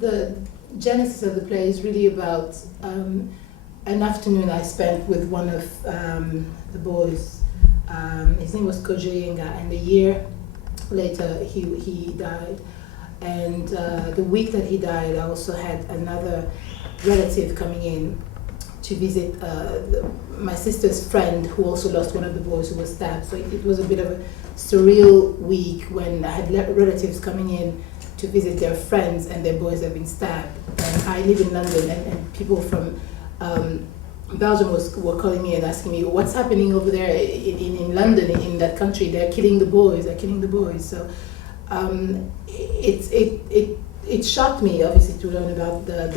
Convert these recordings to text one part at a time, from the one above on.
the genesis of the play is really about an afternoon I spent with one of the boys. His name was Kodjo Yenga, and a year later he died. And the week that he died, I also had another relative coming in to visit my sister's friend, who also lost one of the boys who was stabbed. So it was a bit of a surreal week when I had relatives coming in to visit their friends and their boys have been stabbed. And I live in London, and people from Belgium were calling me and asking me, what's happening over there in London, in that country? They're killing the boys, So it shocked me, obviously, to learn about the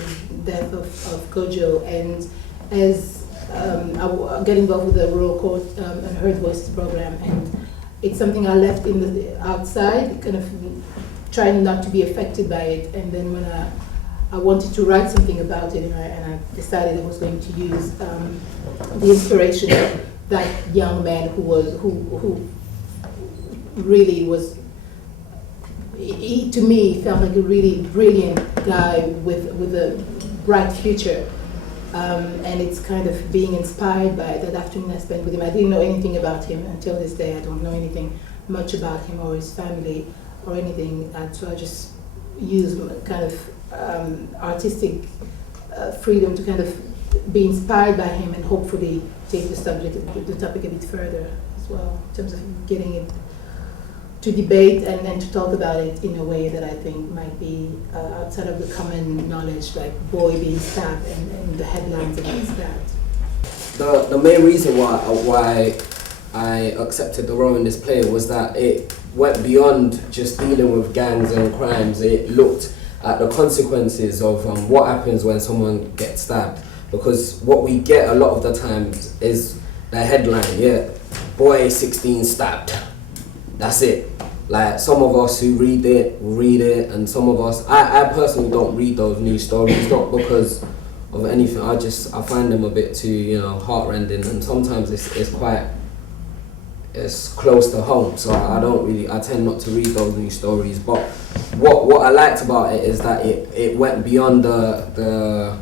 death of Kodjo. And as I got involved with the Rural Court and Heard Voices program, and it's something I left outside, kind of trying not to be affected by it. And then when I wanted to write something about it, and I decided I was going to use the inspiration of that young man who really was, he to me felt like a really brilliant guy with a bright future. And it's kind of being inspired by that afternoon I spent with him. I didn't know anything about him until this day. I don't know anything much about him or his family or anything. So I just used kind of artistic freedom to kind of be inspired by him and hopefully take the topic a bit further as well, in terms of getting it to debate and to talk about it in a way that I think might be outside of the common knowledge, like boy being stabbed and the headlines about stabbed. The main reason why I accepted the role in this play was that it went beyond just dealing with gangs and crimes. It looked at the consequences of what happens when someone gets stabbed. Because what we get a lot of the times is the headline, boy 16 stabbed. That's it. Like, some of us who read it will read it, and some of us, I personally don't read those news stories, not because of anything. I find them a bit too, heartrending, and sometimes it's close to home. So I tend not to read those news stories. But what I liked about it is that it went beyond the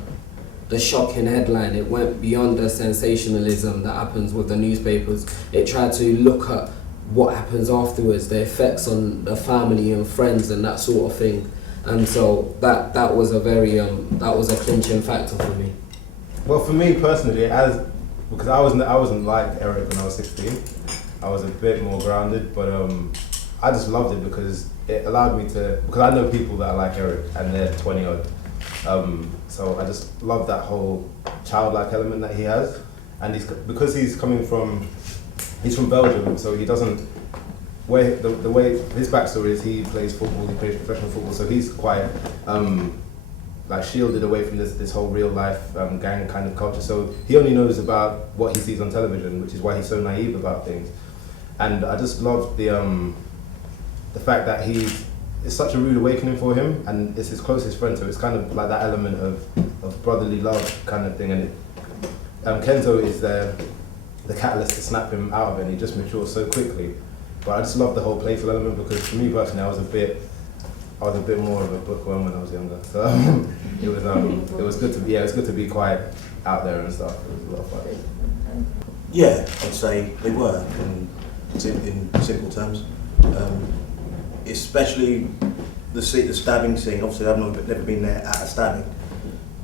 shocking headline. It went beyond the sensationalism that happens with the newspapers. It tried to look at what happens afterwards, the effects on the family and friends and that sort of thing. And so that was a clinching factor for me. Well, for me personally, because I wasn't like Eric when I was 16. I was a bit more grounded, but I just loved it because it allowed me to, because I know people that are like Eric and they're 20 odd. So I just love that whole childlike element that he has. And because he's from Belgium, so he doesn't, the way his backstory is, he plays football, he plays professional football, so he's quite like shielded away from this whole real life gang kind of culture. So he only knows about what he sees on television, which is why he's so naive about things. And I just love the fact that it's such a rude awakening for him, and it's his closest friend, so it's kind of like that element of brotherly love kind of thing. And Kenzo is the catalyst to snap him out of it, and he just matures so quickly. But I just love the whole playful element, because for me personally, I was a bit more of a bookworm when I was younger. So it was good to be quite out there and stuff. It was a lot of fun. Yeah, I'd say they were, in simple terms. Especially the stabbing scene. Obviously, I've never been there at a stabbing,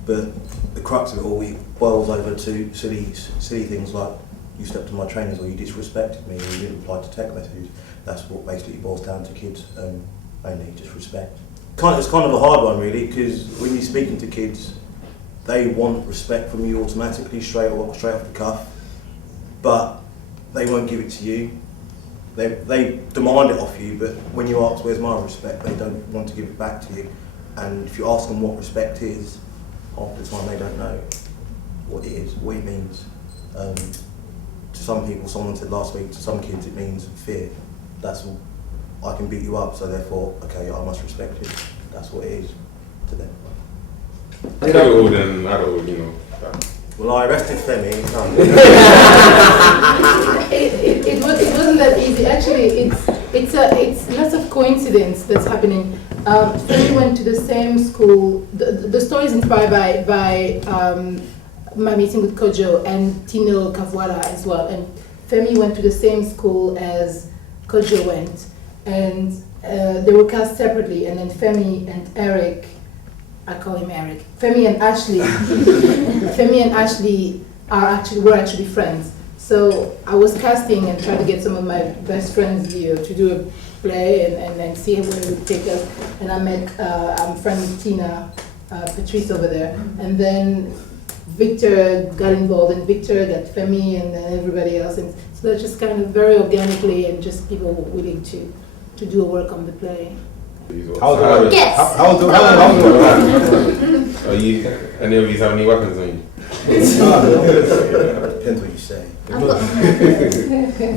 but the crux of it all boils over to silly things like, you stepped on my trainers, or you disrespected me, or you didn't reply to text messages. That's what basically boils down to kids, only just respect. It's kind of a hard one, really, because when you're speaking to kids, they want respect from you automatically, straight off the cuff, but they won't give it to you. They demand it off you, but when you ask, where's my respect, they don't want to give it back to you. And if you ask them what respect is, half the time they don't know what it is, what it means. To some people, someone said last week, to some kids it means fear. That's all. I can beat you up, so therefore, okay, I must respect you. That's what it is to them. Adult and adult, Well, I arrested Femi. It wasn't that easy. Actually, it's lots of coincidence that's happening. Femi went to the same school. The story is inspired by my meeting with Kodjo and Tyno Kavuala as well. And Femi went to the same school as Kodjo went, and they were cast separately. And then Femi and Eric, I call him Eric. Femi and Ashley, Femi and Ashley were actually friends. So I was casting and trying to get some of my best friends here to do a play and see where it would take us. And I met, I'm friend with Tina, Patrice over there. And then Victor got involved, and Victor got Femi and then everybody else. And so that's just kind of very organically, and just people willing to do a work on the play. How old Yes. Are you, any of you have any weapons on you? Depends what you say. I've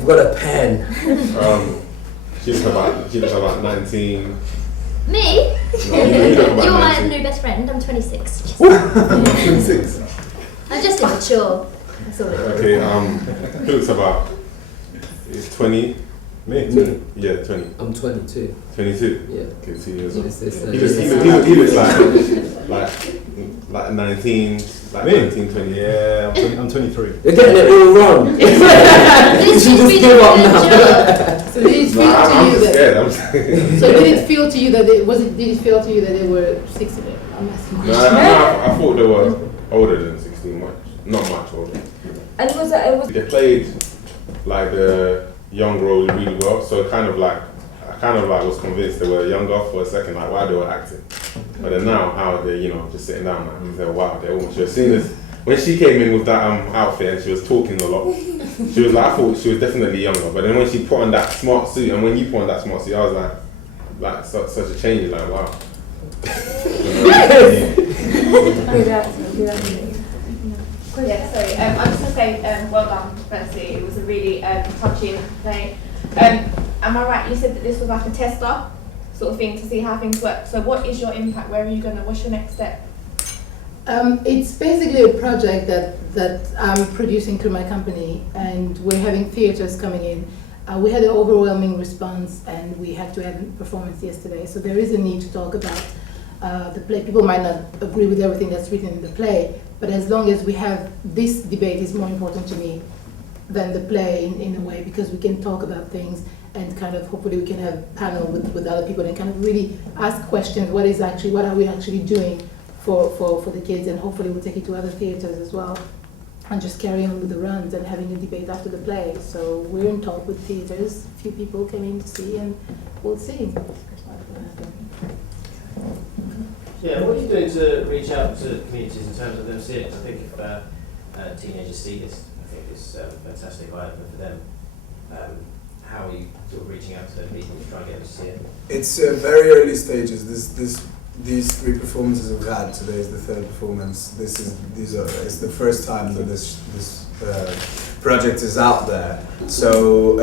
got a pen. She looks about 19. Me? No, you look about You're my 19. new best friend. I'm 26. 26. I'm just immature. That's all it is. Okay, he looks about 20. Me? Yeah, 20. I'm 22. 22? Yeah. Okay, 2 years old. Yes, yes, He yes. looks like 19, like Me? 19, 20. Yeah, I'm 23. You're getting it all wrong. This should should just be give up the now. joke. So did it feel Nah, to I'm you just that? scared. I'm scared. So did it feel to you that did it feel to you that they were 16? I'm asking Nah, questions. I thought they were older than 16, not much older. And it was They played like the young role really well, so I kind of like was convinced they were younger for a second, like while they were acting. But then now, how they're just sitting down, like they're wow, they're almost. As soon as when she came in with that outfit and she was talking a lot, she was like, I thought she was definitely younger. But then when she put on that smart suit, and when you put on that smart suit, I was like such a change, like wow. Yeah, sorry. I'm just going to say well done, firstly. It was a really touching play. Am I right? You said that this was like a tester sort of thing to see how things work. So what is your impact? What's your next step? It's basically a project that I'm producing through my company, and we're having theaters coming in. We had an overwhelming response, and we had to have a performance yesterday. So there is a need to talk about the play. People might not agree with everything that's written in the play, but as long as we have this debate is more important to me than the play in a way, because we can talk about things and kind of hopefully we can have a panel with other people and kind of really ask questions. What are we actually doing for the kids, and hopefully we'll take it to other theaters as well, and just carry on with the runs and having a debate after the play. So we're in talk with theaters. A few people came in to see, and we'll see. Yeah, what are you doing to reach out to communities in terms of them seeing it? I think if teenagers see this, I think it's fantastic eye-opener for them. How are you sort of reaching out to people to try and get them to see it? It's very early stages. These 3 performances we've had. Today is the 3rd performance. It's the first time that this project is out there. So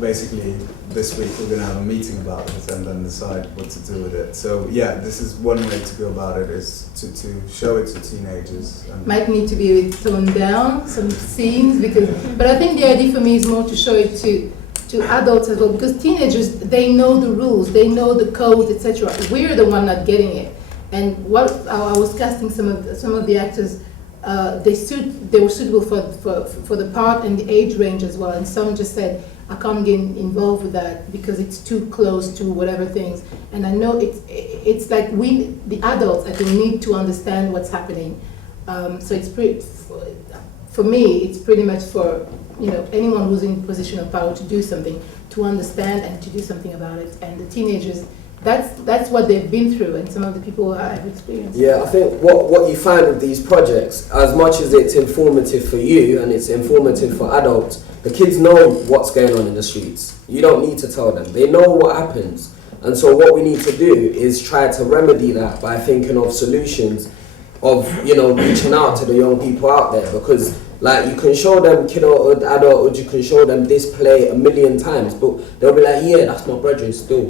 basically, this week we're going to have a meeting about it and then decide what to do with it. So yeah, this is one way to go about it, is to show it to teenagers. Might need to be a bit toned down, some scenes, but I think the idea for me is more to show it to adults as well, because teenagers, they know the rules, they know the code, etc. We're the one not getting it. And what I was casting some of the actors, they were suitable for the part and the age range as well. And some just said, I can't get involved with that because it's too close to whatever things. And I know it's like the adults, I think, need to understand what's happening. So it's for me, it's pretty much for anyone who's in a position of power to do something, to understand and to do something about it. And the teenagers, that's what they've been through, and some of the people I've experienced. Yeah, I think what you find with these projects, as much as it's informative for you and it's informative for adults, the kids know what's going on in the streets. You don't need to tell them. They know what happens. And so what we need to do is try to remedy that by thinking of solutions of, reaching out to the young people out there, because like you can show them kidulthood, adulthood, you can show them this play 1,000,000 times, but they'll be like, yeah, that's my brethren still.